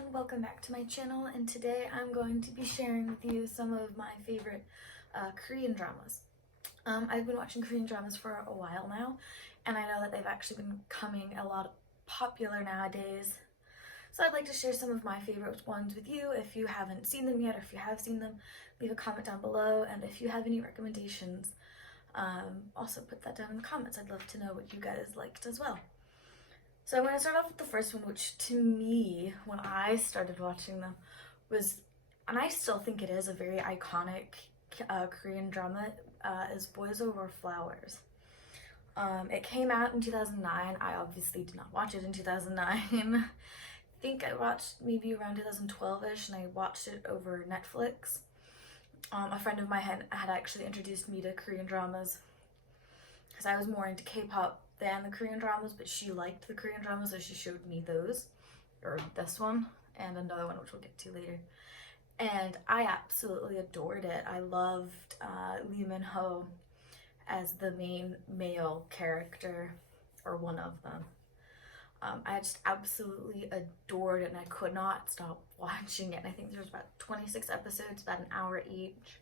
everyone, welcome back to my channel, and today I'm going to be sharing with you some of my favorite Korean dramas. I've been watching Korean dramas for a while now, and I know that they've actually been becoming a lot popular nowadays. So I'd like to share some of my favorite ones with you. If you haven't seen them yet, or if you have seen them, leave a comment down below, and if you have any recommendations, also put that down in the comments. I'd love to know what you guys liked as well. So I'm going to start off with the first one, which to me, when I started watching them, was, and I still think it is, a very iconic Korean drama, is Boys Over Flowers. It came out in 2009. I obviously did not watch it in 2009. I think I watched maybe around 2012-ish, and I watched it over Netflix. A friend of mine had actually introduced me to Korean dramas because I was more into K-pop than the Korean dramas, but she liked the Korean dramas, so she showed me those, or this one, and another one which we'll get to later. And I absolutely adored it. I loved Lee Min-ho as the main male character, or one of them. I just absolutely adored it, and I could not stop watching it. And I think there's about 26 episodes, about an hour each.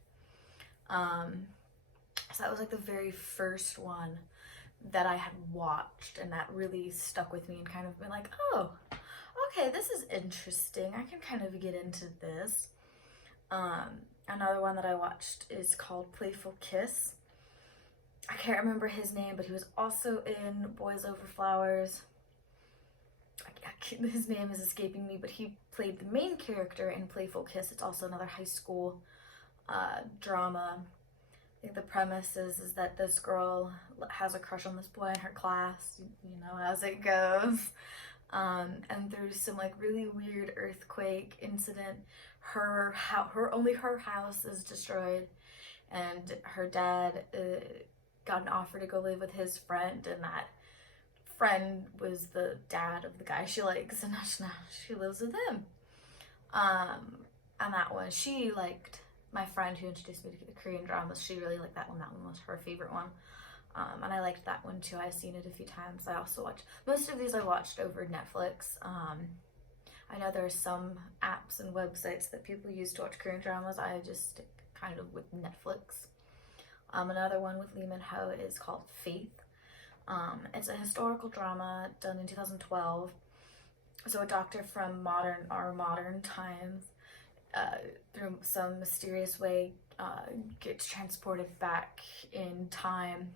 So that was like the very first one that I had watched, and that really stuck with me and kind of been like, oh, okay, this is interesting. I can kind of get into this. Another one that I watched is called Playful Kiss. I can't remember his name, but he was also in Boys Over Flowers. His name is escaping me, but he played the main character in Playful Kiss. It's also another high school drama. I think the premise is that this girl has a crush on this boy in her class, you know, as it goes. And through some like really weird earthquake incident, her house is destroyed, and her dad got an offer to go live with his friend, and that friend was the dad of the guy she likes, and now she lives with him. And that one, she liked. My friend who introduced me to the Korean dramas, she really liked that one. That one was her favorite one. And I liked that one too. I've seen it a few times. I also watched, most of these I watched over Netflix. I know there are some apps and websites that people use to watch Korean dramas. I just stick kind of with Netflix. Another one with Lee Min-ho is called Faith. It's a historical drama done in 2012. So a doctor from modern times, through some mysterious way, gets transported back in time,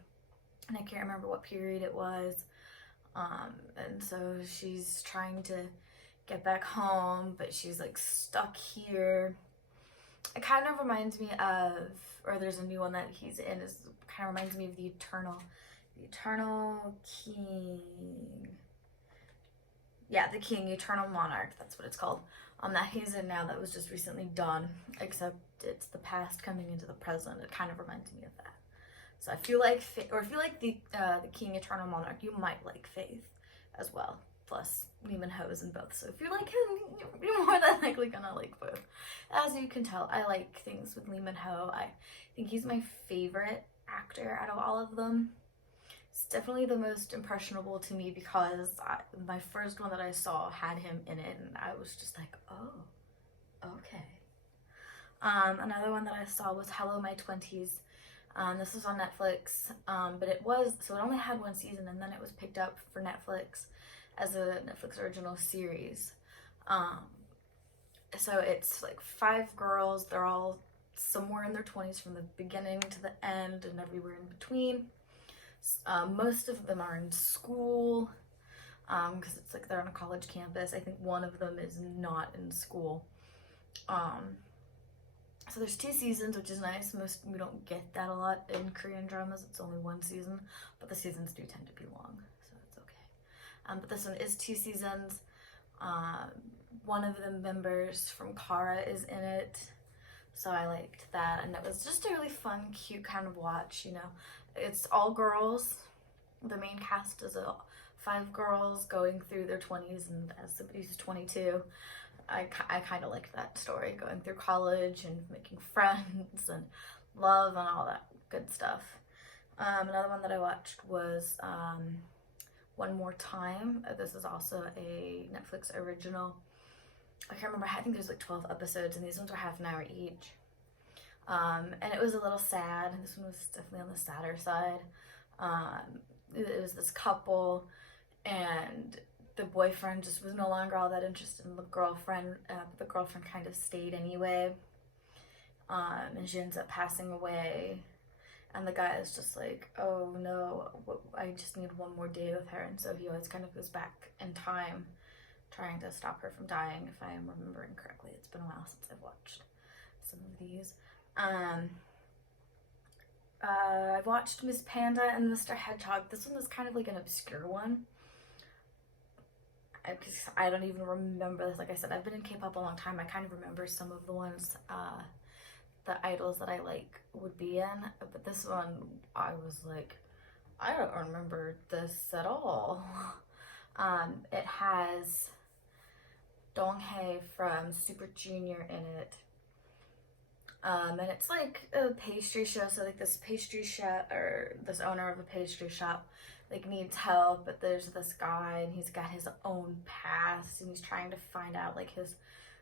and I can't remember what period it was, and so she's trying to get back home, but she's like stuck here. It kind of reminds me of, or there's a new one that he's in, is kind of reminds me of the Eternal King. Yeah, the King, Eternal Monarch, that's what it's called. That he's in now, that was just recently done, except it's the past coming into the present. It kind of reminds me of that. So if you like, if you like the King, Eternal Monarch, you might like Faith as well. Plus, Lee Min-ho is in both, so if you like him, you're more than likely gonna like both. As you can tell, I like things with Lee Min-ho. I think he's my favorite actor out of all of them. It's definitely the most impressionable to me because my first one that I saw had him in it, and I was just like, oh, okay. Another one that I saw was Hello My 20s. This was on Netflix, but it only had one season, and then it was picked up for Netflix as a Netflix original series. So it's like 5 girls. They're all somewhere in their 20s from the beginning to the end and everywhere in between. Most of them are in school, because it's like they're on a college campus. I think one of them is not in school. So there's 2 seasons, which is nice. We don't get that a lot in Korean dramas. It's only 1 season, but the seasons do tend to be long, so it's okay. But this one is 2 seasons. One of the members from Kara is in it, so I liked that, and it was just a really fun, cute kind of watch, you know. It's all girls. The main cast is 5 girls going through their 20s, and as somebody who's 22, I kind of liked that story, going through college and making friends and love and all that good stuff. Another one that I watched was One More Time. This is also a Netflix original. I can't remember, I think there's like 12 episodes, and these ones were half an hour each. And it was a little sad. This one was definitely on the sadder side. It was this couple, and the boyfriend just was no longer all that interested in the girlfriend. The girlfriend kind of stayed anyway, and she ends up passing away. And the guy is just like, oh no, I just need one more day with her. And so he always kind of goes back in time, trying to stop her from dying, if I am remembering correctly. It's been a while since I've watched some of these. I've watched Miss Panda and Mr. Hedgehog. This one was kind of like an obscure one. Because I don't even remember this. Like I said, I've been in K-pop a long time. I kind of remember some of the ones, the idols that I like would be in. But this one, I was like, I don't remember this at all. It has Donghae from Super Junior in it. And it's like a pastry show, so like this pastry shop, or this owner of a pastry shop, like needs help, but there's this guy and he's got his own past and he's trying to find out like his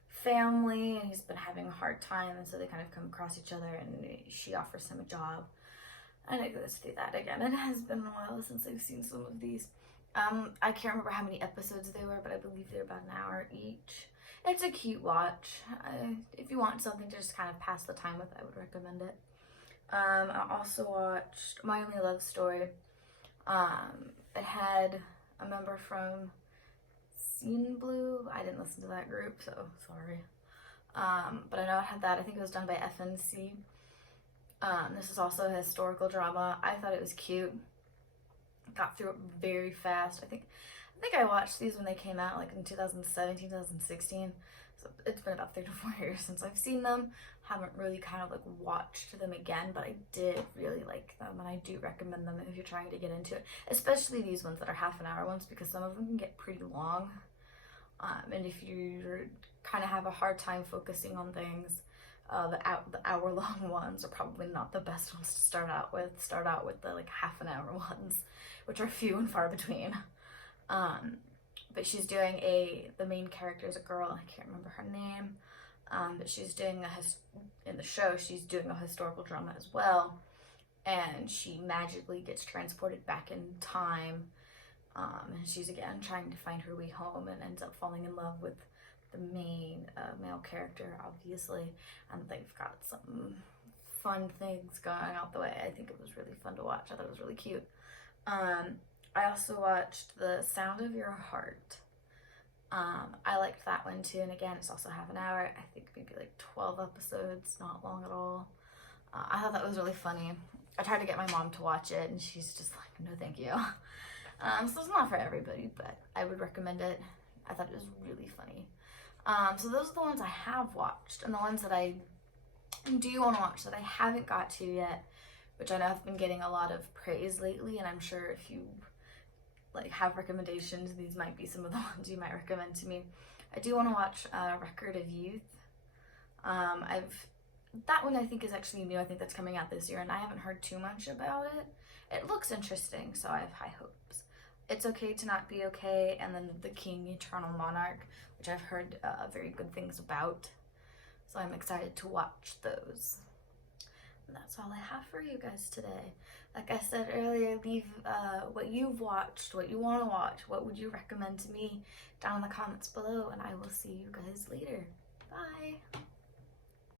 family, and he's been having a hard time, and so they kind of come across each other, and she offers him a job, and it goes through that again. It has been a while since I've seen some of these. I can't remember how many episodes they were, but I believe they're about an hour each. It's a cute watch. If you want something to just kind of pass the time with, I would recommend it. I also watched My Only Love Story. It had a member from Scene Blue. I didn't listen to that group, so sorry. But I know it had that. I think it was done by FNC. This is also a historical drama. I thought it was cute. Got through it very fast. I think I watched these when they came out, like in 2017, 2016. So it's been about 3 to 4 years since I've seen them. Haven't really kind of like watched them again, but I did really like them, and I do recommend them if you're trying to get into it. Especially these ones that are half an hour ones, because some of them can get pretty long. And if you kind of have a hard time focusing on things, the hour-long ones are probably not the best ones to start out with. Start out with the like half an hour ones, which are few and far between. But she's doing the main character is a girl, I can't remember her name, but she's doing in the show, she's doing a historical drama as well, and she magically gets transported back in time, and she's again trying to find her way home, and ends up falling in love with the main male character, obviously, and they've got some fun things going out the way. I think it was really fun to watch. I thought it was really cute. I also watched The Sound of Your Heart. I liked that one too, and again, it's also half an hour. I think maybe like 12 episodes, not long at all. I thought that was really funny. I tried to get my mom to watch it, and she's just like, no thank you. So it's not for everybody, but I would recommend it. I thought it was really funny. So those are the ones I have watched, and the ones that I do want to watch that I haven't got to yet, which I know have been getting a lot of praise lately, and I'm sure if you like have recommendations, these might be some of the ones you might recommend to me. I do want to watch Record of Youth. That one I think is actually new. I think that's coming out this year, and I haven't heard too much about it. It looks interesting, so I have high hopes. It's Okay to Not Be Okay, and then The King, Eternal Monarch, which I've heard very good things about. So I'm excited to watch those. And that's all I have for you guys today. Like I said earlier, leave what you've watched, what you want to watch, what would you recommend to me down in the comments below, and I will see you guys later. Bye!